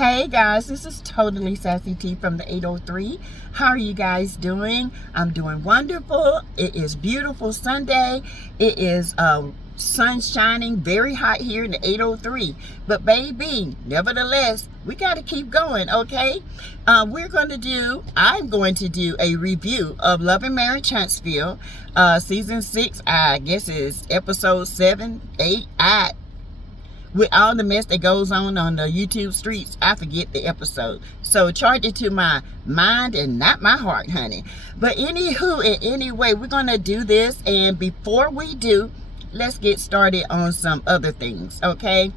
Hey guys, this is totally Sassy T from the 803. How are you guys doing? I'm doing wonderful. It is beautiful Sunday. It is sun shining, very hot here in the 803. But baby, nevertheless, we got to keep going, okay? I'm going to do a review of Love and Marriage Huntsville, season 6. I guess is episode 7, 8. With all the mess that goes on the YouTube streets, I forget the episode. So charge it to my mind and not my heart, honey. But anywho, and anyway, we're going to do this. And before we do, let's get started on some other things, okay?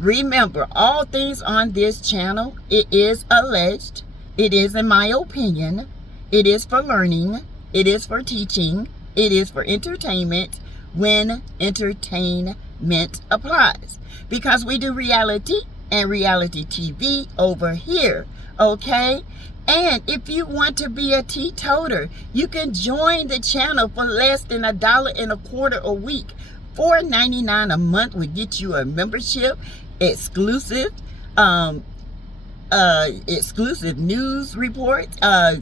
Remember, all things on this channel, it is alleged. It is in my opinion. It is for learning. It is for teaching. It is for entertainment when entertainment applies. Because we do reality and reality TV over here, okay? And if you want to be a teetotaler, you can join the channel for less than $1.25 a week. $4.99 a month would get you a membership, exclusive news reports,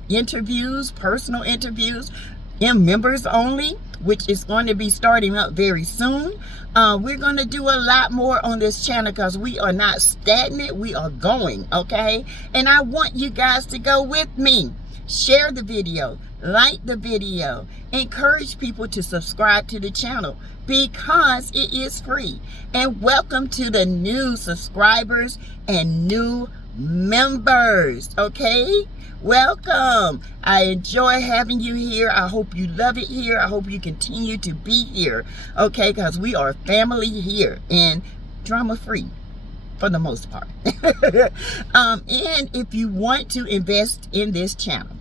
interviews, personal interviews, and members only, which is going to be starting up very soon. We're going to do a lot more on this channel because we are not stagnant. We are going, okay? And I want you guys to go with me. Share the video, like the video, encourage people to subscribe to the channel because it is free. And welcome to the new subscribers and new members, okay? Welcome. I enjoy having you here. I hope you love it here. I hope you continue to be here, okay? Because we are family here and drama free for the most part. And if you want to invest in this channel,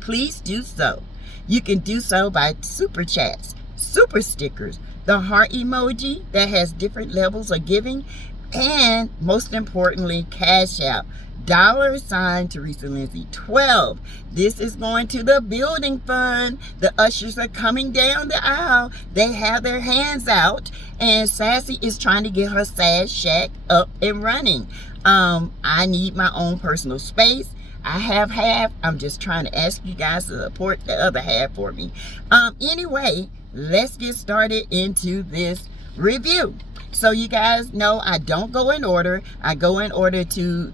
please do so. You can do so by super chats, super stickers, the heart emoji that has different levels of giving, and most importantly, Cash App. $sign Teresa Lindsay 12. This is going to the building fund. The ushers are coming down the aisle. They have their hands out, and Sassy is trying to get her Sass Shack up and running. I need my own personal space. I have half. I'm just trying to ask you guys to support the other half for me. Anyway, let's get started into this review. So you guys know I don't go in order. I go in order to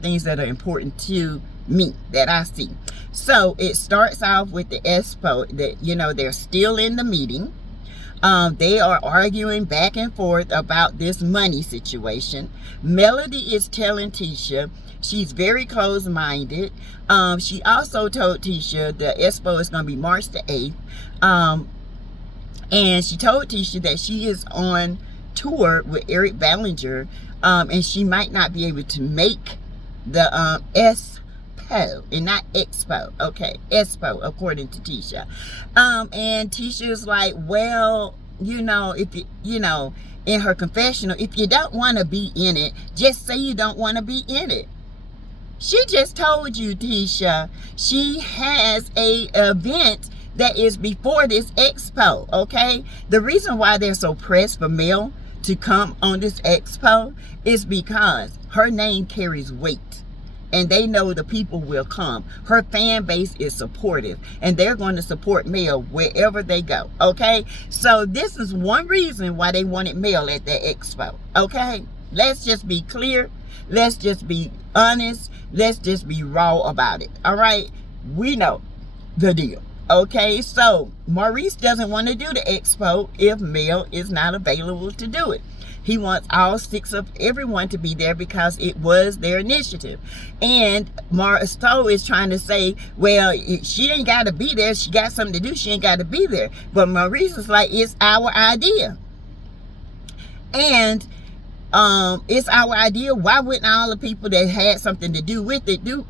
things that are important to me that I see. So it starts off with the Expo that, you know, they're still in the meeting. They are arguing back and forth about this money situation. Melody is telling Tisha she's very close-minded. She also told Tisha the Expo is going to be March the 8th. And she told Tisha that she is on tour with Erik Ballinger, and she might not be able to make the Expo and not Expo, okay? Expo, according to Tisha. And Tisha's like, well, you know, if you know, in her confessional, if you don't want to be in it, just say you don't want to be in it. She just told you, Tisha, she has a event that is before this Expo, okay? The reason why they're so pressed for Mel to come on this Expo is because her name carries weight and they know the people will come. Her fan base is supportive and they're going to support Mel wherever they go, okay? So this is one reason why they wanted Mel at that Expo, okay? Let's just be clear. Let's just be honest. Let's just be raw about it, all right? We know the deal. Okay, so Maurice doesn't want to do the Expo if Mel is not available to do it. He wants all 6 of everyone to be there because it was their initiative. And Stowe is trying to say, well, she ain't got to be there. She got something to do. She ain't got to be there. But Maurice is like, it's our idea. And it's our idea. Why wouldn't all the people that had something to do with it be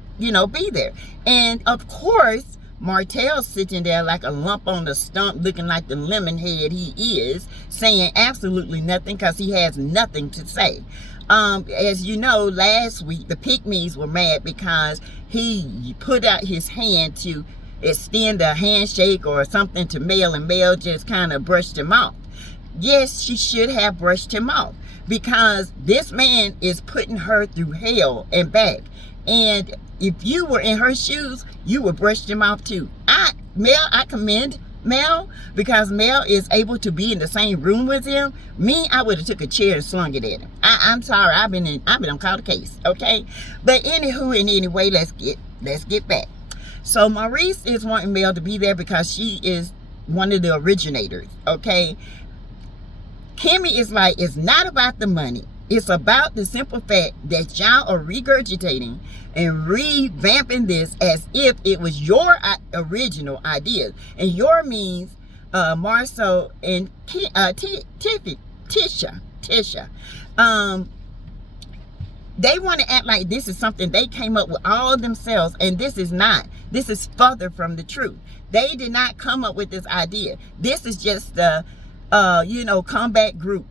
there? And of course, Martell's sitting there like a lump on the stump, looking like the lemon head he is, saying absolutely nothing because he has nothing to say. As you know, last week, the Pygmies were mad because he put out his hand to extend a handshake or something to Mel, and Mel just kind of brushed him off. yes, she should have brushed him off, because this man is putting her through hell and back. And if you were in her shoes, you would brush him off too. I commend Mel, because Mel is able to be in the same room with him. Me, I would have took a chair and slung it at him. I'm sorry, I've been on call the case, okay? But anywho and anyway, let's get back. So Maurice is wanting Mel to be there because she is one of the originators, okay? Kimmy is like, it's not about the money. It's about the simple fact that y'all are regurgitating and revamping this as if it was your original idea. And your means Marceau and Tisha. They want to act like this is something they came up with all themselves, and this is not. This is further from the truth. They did not come up with this idea. This is just the comeback group,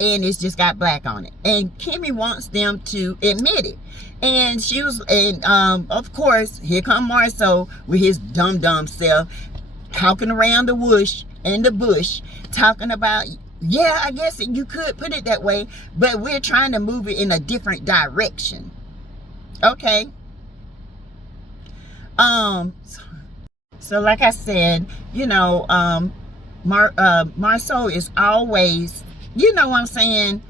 and it's just got black on it. And Kimmy wants them to admit it. And she was, and of course, here come Marceau with his dumb self, talking around the bush, talking about, yeah, I guess you could put it that way, but we're trying to move it in a different direction. Okay. So like I said, Marceau is always, you know what I'm saying,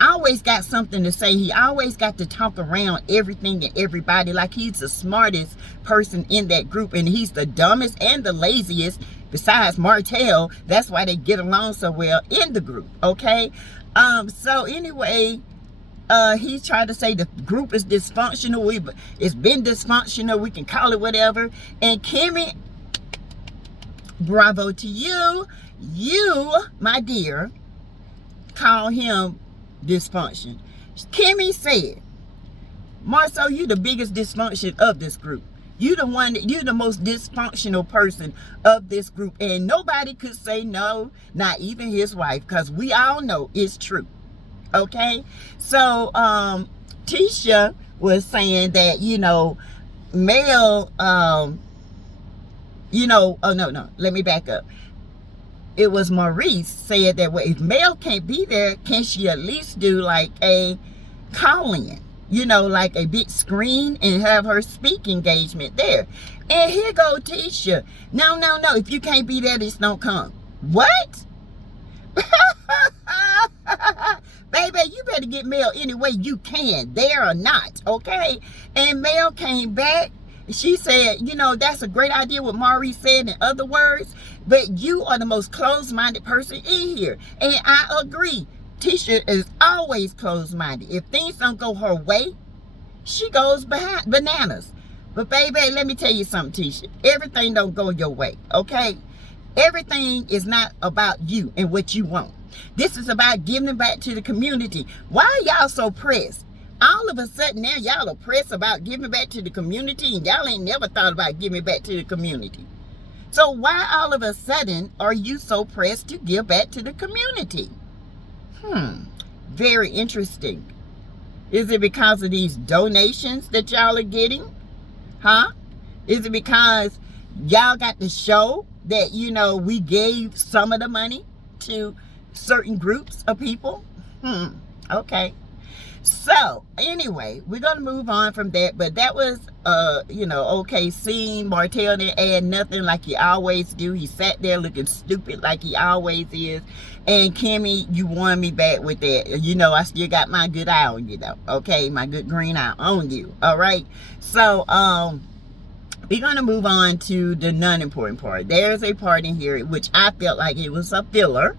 always got something to say. He always got to talk around everything and everybody like he's the smartest person in that group, and he's the dumbest and the laziest besides Martell. That's why they get along so well in the group, okay? So anyway, he tried to say the group is dysfunctional. It's been dysfunctional, we can call it whatever. And Kimmy, bravo to you. You, my dear, call him dysfunction. Kimmy said, Marceau, you the biggest dysfunction of this group. You the most dysfunctional person of this group. And nobody could say no, not even his wife, because we all know it's true. Okay? So, Tisha was saying that, Mel, oh no, let me back up. It was Maurice said that, well, if Mel can't be there, can she at least do like a call-in? Like a big screen and have her speak engagement there. And here go Tisha. No. If you can't be there, just don't come. What? Baby, you better get Mel any way you can, there or not, okay? And Mel came back. She said, that's a great idea what Maurice said in other words, but you are the most closed-minded person in here. And I agree. Tisha is always closed-minded. If things don't go her way, she goes bananas. But baby, let me tell you something, Tisha. Everything don't go your way, okay? Everything is not about you and what you want. This is about giving back to the community. Why are y'all so pressed? All of a sudden now y'all are pressed about giving back to the community, and y'all ain't never thought about giving back to the community. So why all of a sudden are you so pressed to give back to the community? Very interesting. Is it because of these donations that y'all are getting? Is it because y'all got to show that, we gave some of the money to certain groups of people? Okay. So, anyway, we're going to move on from that. But that was, okay, seeing Martell didn't add nothing like he always do. He sat there looking stupid like he always is. And Kimmy, you won me back with that. I still got my good eye on you, though. Okay, my good green eye on you. All right. So, we're going to move on to the non-important part. There's a part in here which I felt like it was a filler.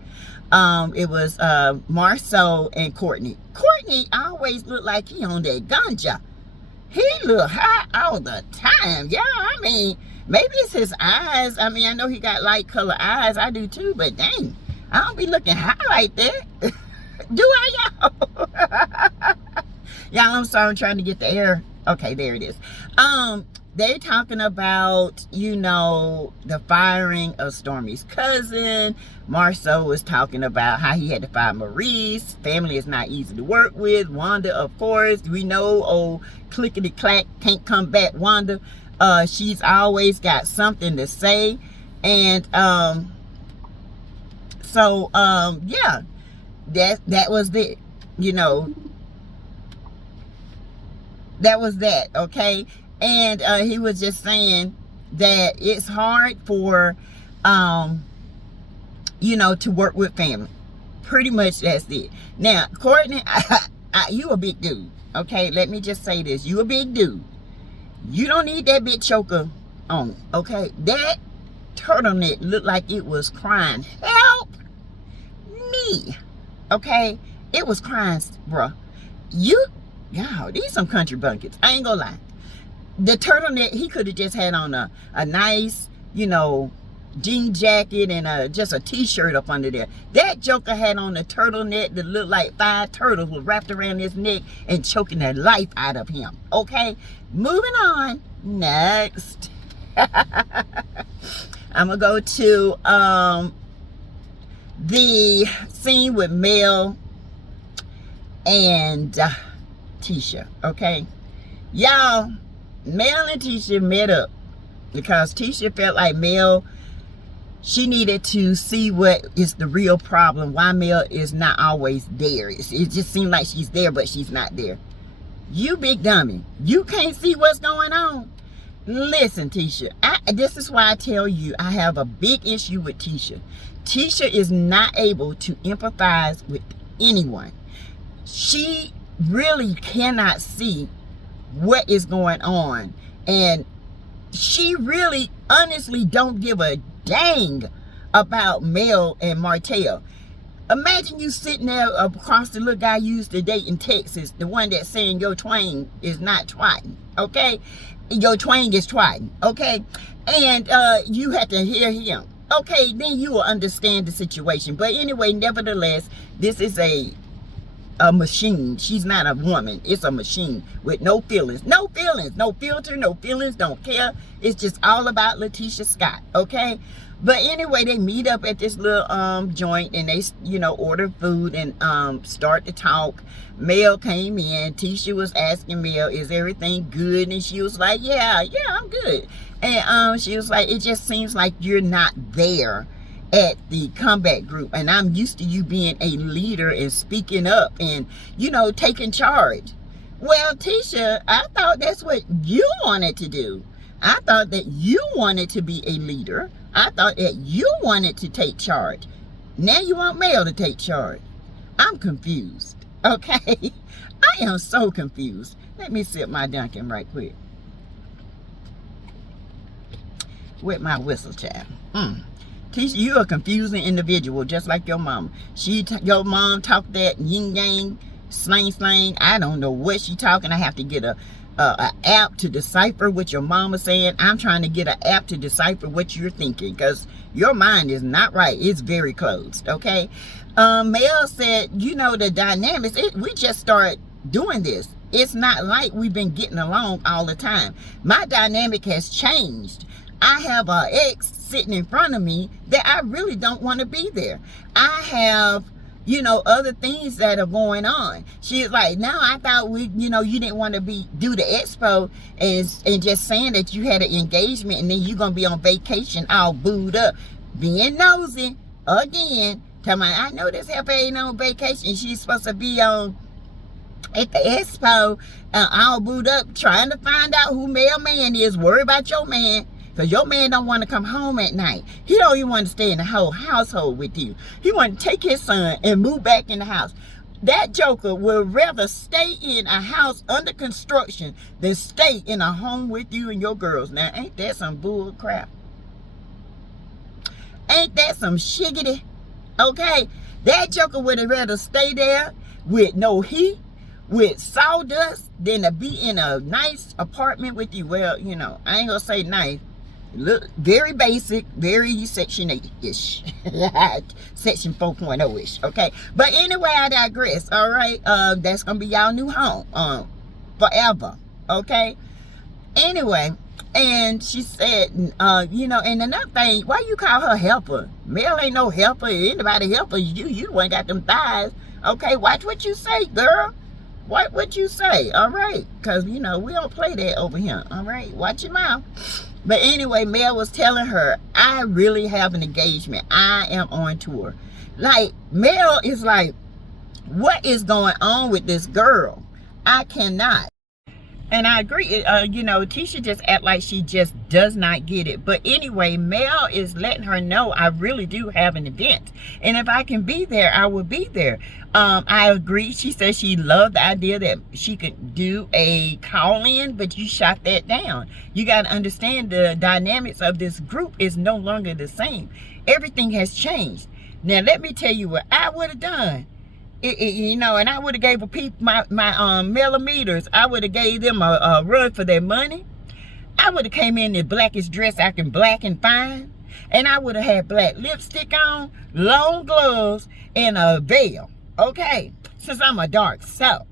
It was Marceau and Courtney. Courtney always looked like he on that ganja. He look high all the time, y'all. I mean, maybe it's his eyes. I mean, I know he got light color eyes. I do too, but dang, I don't be looking high like that. Do I, y'all? Y'all, I'm sorry, I'm trying to get the air. Okay, there it is. They talking about, the firing of Stormi's cousin. Marceau was talking about how he had to fire Maurice. Family is not easy to work with. Wanda, of course, we know, old clickety-clack, can't come back Wanda. She's always got something to say. And So yeah, that was it. You know, that was that. Okay. And he was just saying that it's hard for you know, to work with family. Pretty much that's it. Now, Courtney, you a big dude. Okay, let me just say this. You a big dude. You don't need that big choker on. Okay, that turtleneck looked like it was crying, help me. Okay, it was crying, bruh. Y'all, these some country bunkets. I ain't gonna lie. The turtleneck, he could have just had on a nice, you know, jean jacket and just a t-shirt up under there. That joker had on a turtleneck that looked like 5 turtles were wrapped around his neck and choking the life out of him. Okay, moving on. Next. I'm gonna go to the scene with Mel and Tisha. Okay, y'all, Mel and Tisha met up because Tisha felt like Mel, she needed to see what is the real problem, why Mel is not always there. It just seems like she's there, but she's not there. You big dummy, you can't see what's going on. Listen, Tisha, this is why I tell you I have a big issue with Tisha. Tisha is not able to empathize with anyone. She really cannot see what is going on, and she really honestly don't give a dang about Mel and Martell. Imagine you sitting there across the little guy you used to date in Texas, the one that's saying your twang is not twatting, okay? Your twang is twatting, okay? And you have to hear him. Okay, then you will understand the situation. But anyway, nevertheless, this is a machine. She's not a woman. It's a machine with no feelings. No feelings. No filter. No feelings. Don't care. It's just all about Letitia Scott. Okay? But anyway, they meet up at this little joint and they, you know, order food and start to talk. Mel came in. Tisha was asking Mel, is everything good? And she was like, yeah, I'm good. And she was like, it just seems like you're not there at the comeback group, and I'm used to you being a leader and speaking up and, you know, taking charge. Well, Tisha, I thought that's what you wanted to do. I thought that you wanted to be a leader. I thought that you wanted to take charge. Now you want Mel to take charge. I'm confused. Okay? I am so confused. Let me sip my Dunkin' right quick with my whistle, child. Tisha, you're a confusing individual, just like your mom. Your mom talk that yin yang, slang. I don't know what she talking. I have to get a app to decipher what your mom is saying. I'm trying to get an app to decipher what you're thinking, because your mind is not right. It's very closed. Okay. Mel said, you know, the dynamics. We just start doing this. It's not like we've been getting along all the time. My dynamic has changed. I have an ex sitting in front of me that I really don't want to be there. I have, you know, other things that are going on. She's like, no, I thought you know, you didn't want to do the expo and just saying that you had an engagement and then you're going to be on vacation all booed up. Being nosy again. Tell me, I know this heifer ain't on vacation. She's supposed to be on at the expo all booed up trying to find out who Mel man is. Worry about your man. Because your man don't want to come home at night. He don't even want to stay in the whole household with you. He want to take his son and move back in the house. That joker would rather stay in a house under construction than stay in a home with you and your girls. Now, ain't that some bull crap? Ain't that some shiggity? Okay? That joker would have rather stay there with no heat, with sawdust, than to be in a nice apartment with you. Well, you know, I ain't going to say nice. Look, very basic, very Section 8-ish. Section 4.0-ish, okay? But anyway, I digress, all right? That's going to be y'all new home forever, okay? Anyway, and she said, you know, and another thing, why you call her helper? Mel ain't no helper. Anybody helper, you ain't got them thighs. Okay, watch what you say, girl. What you say, all right? Because, you know, we don't play that over here, all right? Watch your mouth. But anyway, Mel was telling her, I really have an engagement. I am on tour. Like, Mel is like, what is going on with this girl? I cannot. And I agree, you know, Tisha just act like she just does not get it. But anyway, Mel is letting her know, I really do have an event. And if I can be there, I will be there. I agree. She says she loved the idea that she could do a call-in, but you shot that down. You got to understand the dynamics of this group is no longer the same. Everything has changed. Now, let me tell you what I would have done. You know, and I would have gave a people my millimeters. I would have gave them a run for their money. I would have came in the blackest dress I can black and fine, and I would have had black lipstick on, long gloves, and a veil. Okay, since I'm a dark soul,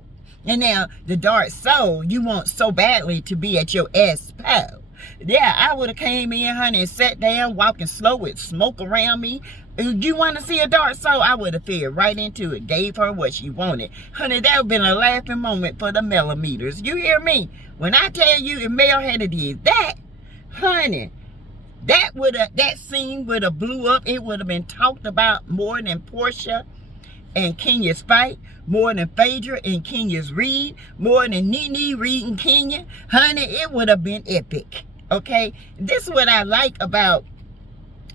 and now the dark soul you want so badly to be at your Expo. Yeah, I would have came in, honey, and sat down, walking slow with smoke around me. You want to see a dark soul? I would have fed right into it, gave her what she wanted. Honey, that would have been a laughing moment for the millimeters. You hear me? When I tell you if Mel had did that, honey, that scene would have blew up. It would have been talked about more than Portia and Kenya's fight, more than Phaedra and Kenya's read, more than Nene reading Kenya. Honey, it would have been epic. Okay? This is what I like about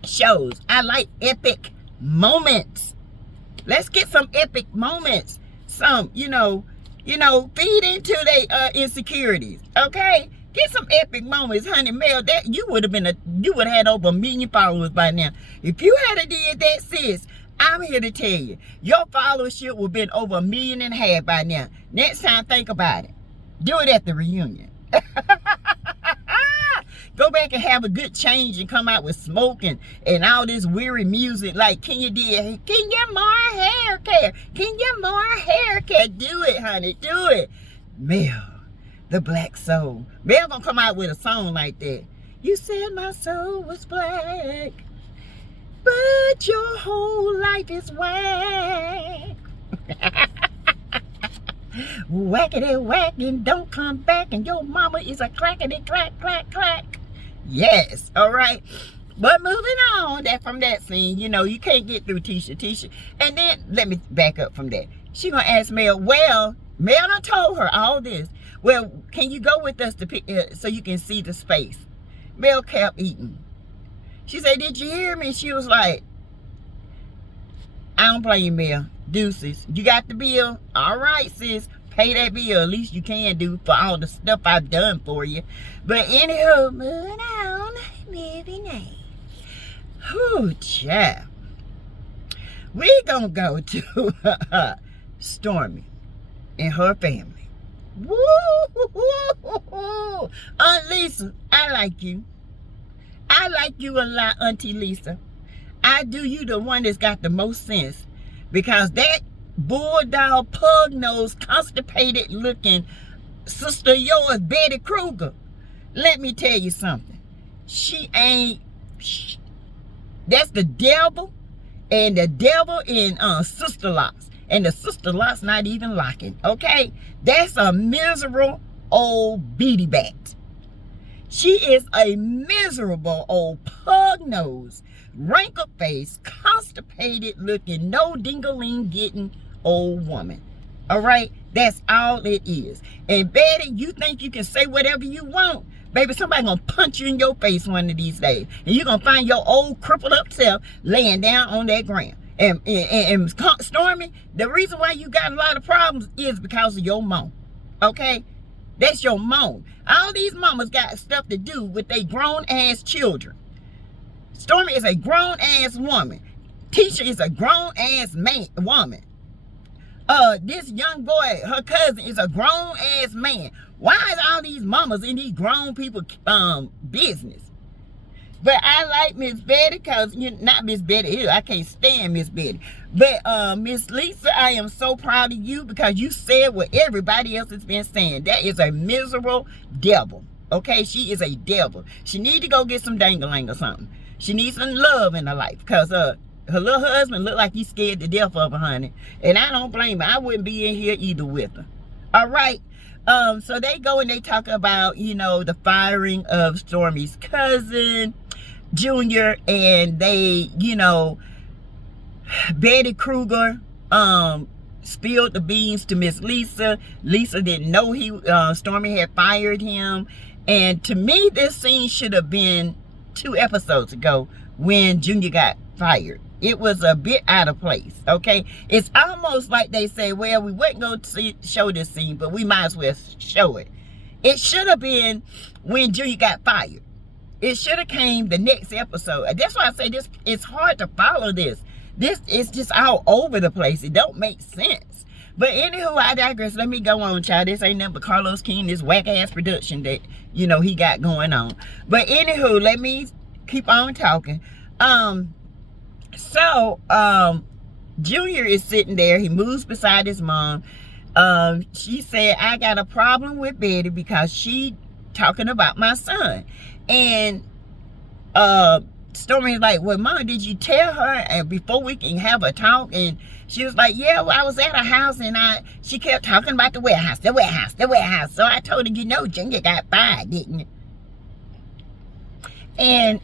shows. I like epic moments. Let's get some epic moments. Some, you know, feed into their insecurities. Okay? Get some epic moments, honey. Mel, that you would have had over 1 million followers by now. If you had did that, sis, I'm here to tell you, your followership would have been over 1.5 million by now. Next time, think about it. Do it at the reunion. Go back and have a good change and come out with smoke and all this weary music like Kenya did. Kenya more hair care. Kenya more hair care. Do it, honey. Do it. Mel, the black soul. Mel gonna come out with a song like that. You said my soul was black, but your whole life is whack. Whackity whack and don't come back, and your mama is a clackety clack clack clack. Yes, all right. But moving on from that scene, you know, you can't get through Tisha. And then let me back up from that. She gonna ask Mel, well, Mel done told her all this. Well, can you go with us to pick so you can see the space? Mel kept eating. She said, did you hear me? She was like, I don't blame you, Mel. Deuces. You got the bill? All right, sis. Pay that bill. At least you can do for all the stuff I've done for you. But anywho, moving on. Moving on. Whew, child. We gonna go to Stormi and her family. Woo! Aunt Lisa, I like you. I like you a lot, Auntie Lisa. I do. You the one that's got the most sense. Because that bulldog, pug-nosed, constipated looking sister of yours, Betty Kruger, let me tell you something. She ain't, that's the devil, and the devil in sister locks. And the sister locks not even locking, okay? That's a miserable old beady bat. She is a miserable old pug-nosed, wrinkled-faced, constipated looking, no dingaling getting old woman. All right? That's all it is. And Betty, you think you can say whatever you want? Baby, somebody gonna punch you in your face one of these days. And you're gonna find your old crippled up self laying down on that ground. And Stormi, the reason why you got a lot of problems is because of your mom. Okay? That's your mom. All these mamas got stuff to do with their grown-ass children. Stormi is a grown-ass woman. Tisha is a grown-ass woman. This young boy, her cousin, is a grown-ass man. Why is all these mamas in these grown people business? But I like Miss Betty because, not Miss Betty, ew, I can't stand Miss Betty. But Miss Lisa, I am so proud of you because you said what everybody else has been saying. That is a miserable devil. Okay, she is a devil. She need to go get some dangling or something. She needs some love in her life because her little husband look like he's scared to death of her, honey. And I don't blame her. I wouldn't be in here either with her. All right. So they go and they talk about, you know, the firing of Stormi's cousin, Junior, and they, you know, Betty Kruger spilled the beans to Miss Lisa. Lisa didn't know Stormi had fired him. And to me, this scene should have been 2 episodes ago when Junior got fired. It was a bit out of place, okay? It's almost like they say, well, we wasn't going to show this scene, but we might as well show it. It should have been when Junior got fired. It should have came the next episode. That's why I say this. It's hard to follow this. This is just all over the place. It don't make sense. But anywho, I digress. Let me go on, child. This ain't nothing but Carlos King, this whack-ass production that, you know, he got going on. But anywho, let me keep on talking. Junior is sitting there. He moves beside his mom. She said, I got a problem with Betty because she talking about my son. And Stormi is like, well, Mom, did you tell her and before we can have a talk? And she was like, yeah, well, I was at her house and she kept talking about the warehouse, the warehouse, the warehouse. So I told her, you know, Junior got fired, didn't you? And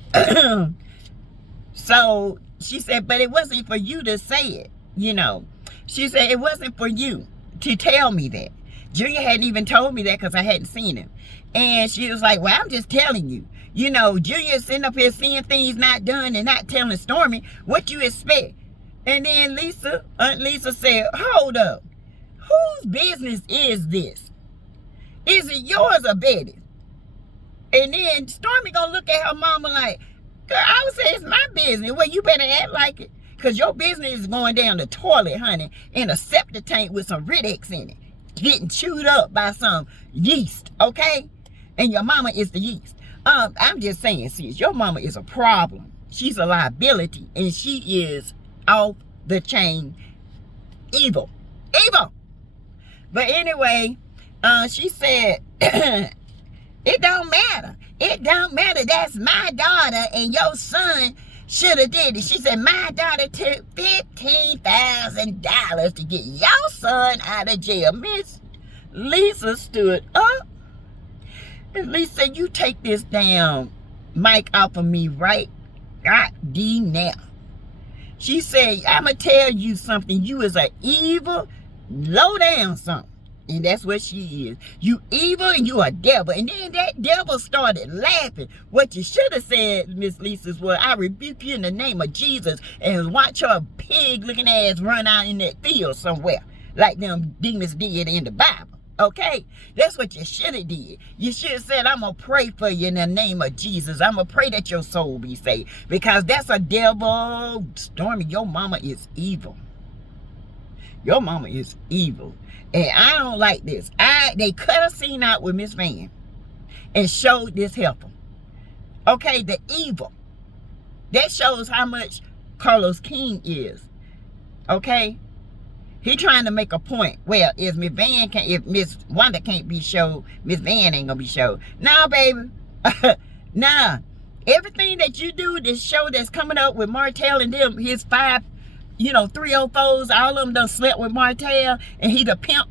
so she said, but it wasn't for you to say it, you know. She said, it wasn't for you to tell me that. Junior hadn't even told me that because I hadn't seen him. And she was like, well, I'm just telling you. You know, Junior's sitting up here seeing things not done and not telling Stormi. What you expect? And then Aunt Lisa said, hold up. Whose business is this? Is it yours or Betty's? And then Stormi gonna look at her mama like, girl, I would say it's my business. Well, you better act like it. Because your business is going down the toilet, honey, in a septic tank with some Riddex in it. Getting chewed up by some yeast, okay? And your mama is the yeast. I'm just saying, sis, your mama is a problem. She's a liability, and she is off the chain evil. Evil! But anyway, she said, it don't matter. It don't matter. That's my daughter, and your son should have did it. She said, my daughter took $15,000 to get your son out of jail. Miss Lisa stood up. And Lisa, you take this damn mic off of me right now. She said, I'm going to tell you something. You is an evil, low down something. And that's what she is. You evil and you a devil. And then that devil started laughing. What you should have said, Miss Lisa, was, I rebuke you in the name of Jesus and watch your pig-looking ass run out in that field somewhere. Like them demons did in the Bible. Okay? That's what you should have did. You should have said, I'm going to pray for you in the name of Jesus. I'm going to pray that your soul be saved. Because that's a devil. Stormi, your mama is evil. Your mama is evil. And I don't like this. They cut a scene out with Miss Van and showed this helper. Okay, the evil. That shows how much Carlos King is. Okay? He trying to make a point. Well, if Miss Wanda can't be showed, Miss Van ain't gonna be showed. Nah, baby. Nah. Everything that you do, this show that's coming up with Martell and them, his 5, 304s, all of them done slept with Martell, and he the pimp,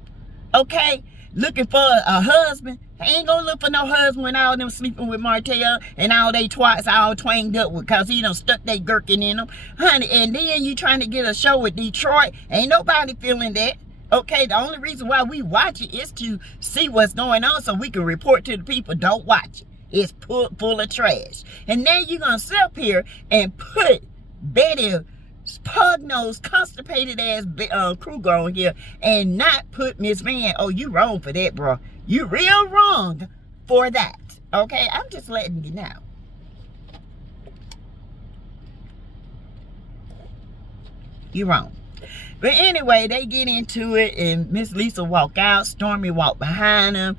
okay? Looking for a husband. He ain't gonna look for no husband when all them sleeping with Martell and all they twats all twanged up with, cause he done stuck they gherkin in them. Honey, and then you trying to get a show with Detroit. Ain't nobody feeling that. Okay, the only reason why we watch it is to see what's going on so we can report to the people, don't watch it. It's full of trash. And now you're gonna sit up here and put Betty pug-nosed, constipated ass Kruger on here and not put Miss Van. Oh, you wrong for that, bro. You real wrong for that. Okay, I'm just letting you know. You wrong. But anyway, they get into it and Miss Lisa walk out. Stormi walk behind them.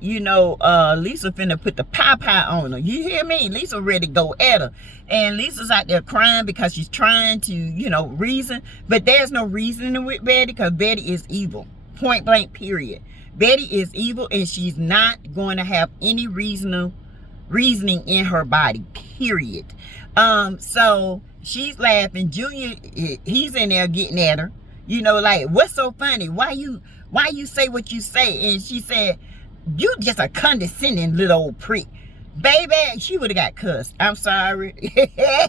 Lisa finna put the pie on her. You hear me? Lisa ready to go at her. And Lisa's out there crying because she's trying to, reason. But there's no reasoning with Betty because Betty is evil. Point blank, period. Betty is evil and she's not going to have any reasoning in her body, period. So she's laughing. Junior, he's in there getting at her. You know, like, what's so funny? Why you say what you say? And she said, you just a condescending little old prick. Baby, she would have got cussed. I'm sorry. Hey,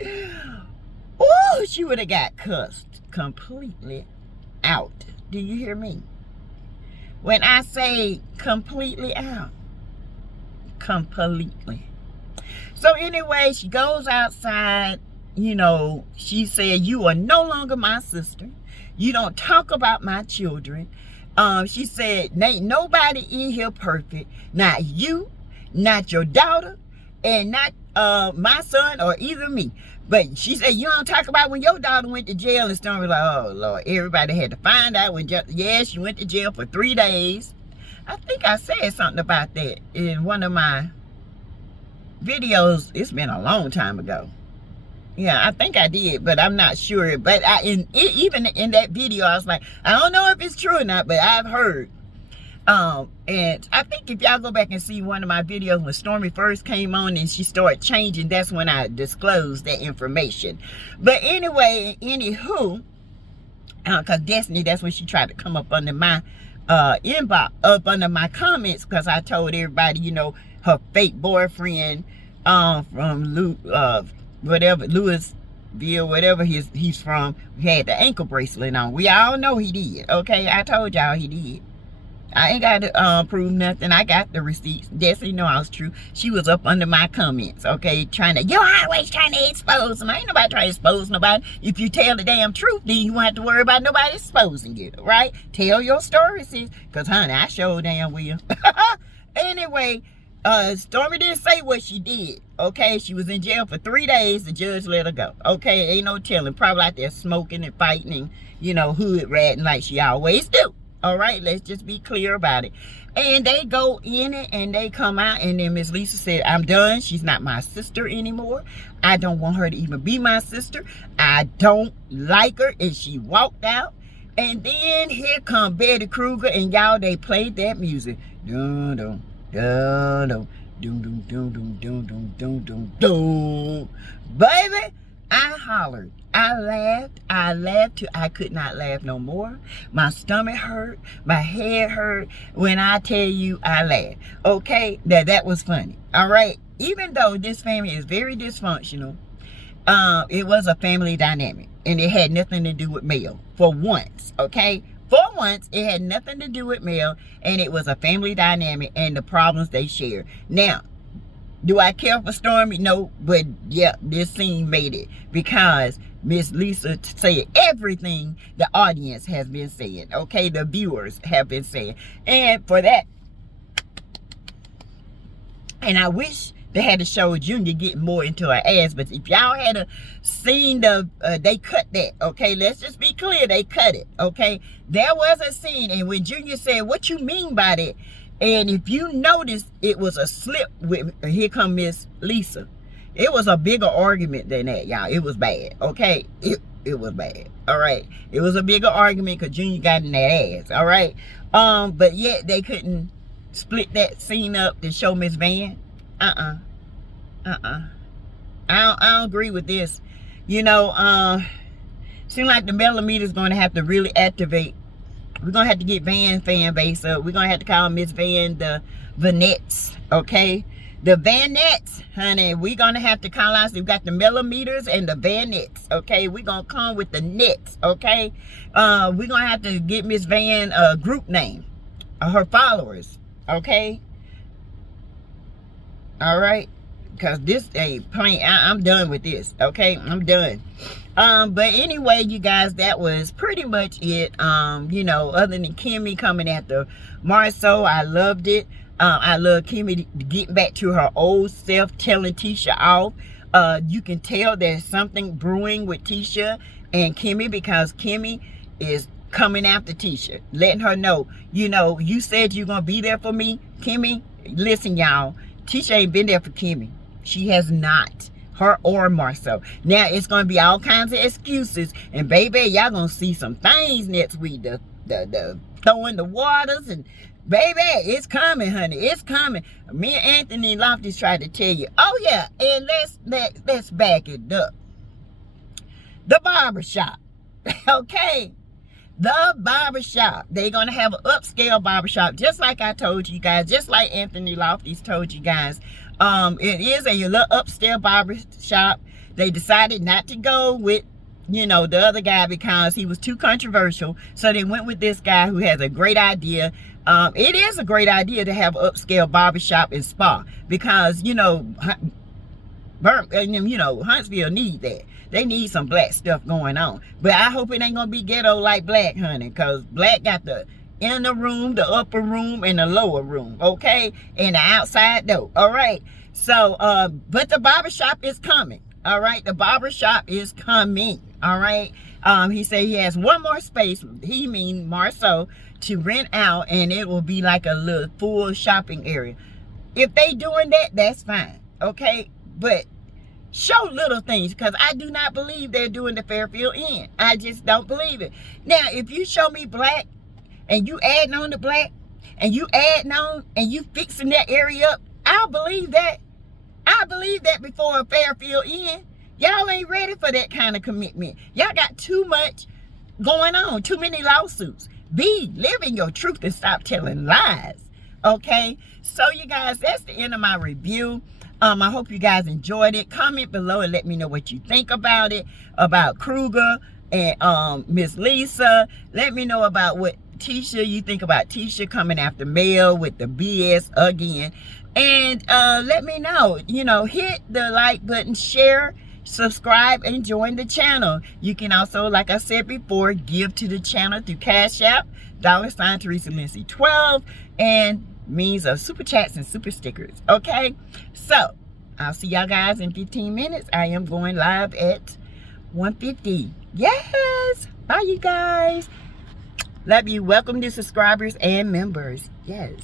baby. Ooh, she would have got cussed completely out. Do you hear me? When I say completely out, completely. So anyway, she goes outside. You know, she said, you are no longer my sister. You don't talk about my children. She said, ain't nobody in here perfect. Not you, not your daughter, and not my son or either me. But she said, you don't talk about when your daughter went to jail. And Stormi was like, oh, Lord, everybody had to find out when, yeah, she went to jail for 3 days. I think I said something about that in one of my videos. It's been a long time ago. Yeah, I think I did, but I'm not sure. But even in that video, I was like, I don't know if it's true or not, but I've heard. And I think if y'all go back and see one of my videos when Stormi first came on and she started changing, that's when I disclosed that information. But anyway, anywho, because Destiny, that's when she tried to come up under my inbox, up under my comments, because I told everybody, you know, her fake boyfriend from Louisville, whatever he's from, had the ankle bracelet on. We all know he did. Okay, I told y'all he did. I ain't got to prove nothing. I got the receipts. Destiny know I was true. She was up under my comments, okay, you're always trying to expose them. Ain't nobody trying to expose nobody. If you tell the damn truth, then you won't have to worry about nobody exposing you, right? Tell your story, sis. Because, honey, I sure damn will. Anyway, Stormi didn't say what she did, okay? She was in jail for 3 days. The judge let her go, okay? Ain't no telling. Probably out there smoking and fighting and, you know, hood ratting like she always do. All right, let's just be clear about it. And they go in it and they come out, and then Miss Lisa said, I'm done. She's not my sister anymore. I don't want her to even be my sister. I don't like her. And she walked out. And then here come Betty Kruger, and y'all, they played that music. Dun dun dun dun dun dun dun dun dun dun dun dun. Baby, I hollered. I laughed till I could not laugh no more. My stomach hurt, my head hurt. When I tell you I laughed, okay, that was funny. All right, even though this family is very dysfunctional, it was a family dynamic, and it had nothing to do with Mel for once. Okay, for once it had nothing to do with Mel, and it was a family dynamic and the problems they share. Now, do I care for Stormi? No, but yeah, this scene made it because Miss Lisa said everything the audience has been saying, okay, the viewers have been saying. And for that, and I wish they had to show Junior getting more into her ass, but if y'all had seen they cut that, okay, let's just be clear, they cut it, okay. There was a scene, and when Junior said, what you mean by that? And if you notice, it was a slip with, here come Miss Lisa. It was a bigger argument than that, y'all. It was bad, okay? It was bad, all right? It was a bigger argument because Junior got in that ass, all right? But yet they couldn't split that scene up to show Miss Van. I don't agree with this. You know, seems like the millimeter's going to have to really activate. We're going to have to get Van fan base up. We're going to have to call Miss Van the Vanettes, okay? The Vanettes, honey. We're going to have to call out. So we've got the millimeters and the Vanettes, okay? We're going to come with the nets, okay? We're going to have to get Miss Van a group name, her followers, okay? All right? Because this ain't plain. I'm done with this, okay? I'm done. But anyway, you guys, that was pretty much it. You know, other than Kimmy coming after Marceau, I loved it. I love Kimmy getting back to her old self, telling Tisha off. You can tell there's something brewing with Tisha and Kimmy, because Kimmy is coming after Tisha, letting her know, you know, you said you're gonna be there for me, Kimmy. Listen, y'all, Tisha ain't been there for Kimmy. She has not. Her or Marceau. Now it's gonna be all kinds of excuses, and baby, y'all gonna see some things next week. The throwing the waters, and baby, it's coming, honey. It's coming. Me and Anthony Loftus tried to tell you. Oh yeah, and let's back it up. the barbershop. Okay, the barbershop. They're gonna have an upscale barbershop, just like I told you guys, just like Anthony Lofty's told you guys. It is a little upscale barbershop. They decided not to go with, you know, the other guy because he was too controversial. So they went with this guy who has a great idea. It is a great idea to have upscale barbershop and spa because, you know, Huntsville need that. They need some black stuff going on. But I hope it ain't gonna be ghetto like Black, honey, because Black got the inner room, the upper room, and the lower room, okay? And the outside door, all right? So, but the barbershop is coming, all right? The barbershop is coming, all right? He said he has one more space, he mean Marceau, to rent out, and it will be like a little full shopping area. If they doing that, that's fine, okay? But show little things, because I do not believe they're doing the Fairfield Inn. I just don't believe it. Now, if you show me Black, and you adding on the Black, and you adding on, and you fixing that area up, I'll believe that. I believe that before a Fairfield Inn. Y'all ain't ready for that kind of commitment. Y'all got too much going on, too many lawsuits. Live in your truth and stop telling lies, okay? So, you guys, that's the end of my review. I hope you guys enjoyed it. Comment below and let me know what you think about it, about Kruger and Miss Lisa. Let me know about what Tisha, you think about Tisha coming after Mel with the BS again. And let me know, you know, hit the like button, share, subscribe, and join the channel. You can also, like I said before, give to the channel through Cash App, $ Teresa Lindsay 12, and means of super chats and super stickers, okay? So I'll see y'all guys in 15 minutes. I am going live at 1:50. Yes, bye you guys. Love you. Welcome to subscribers and members. Yes.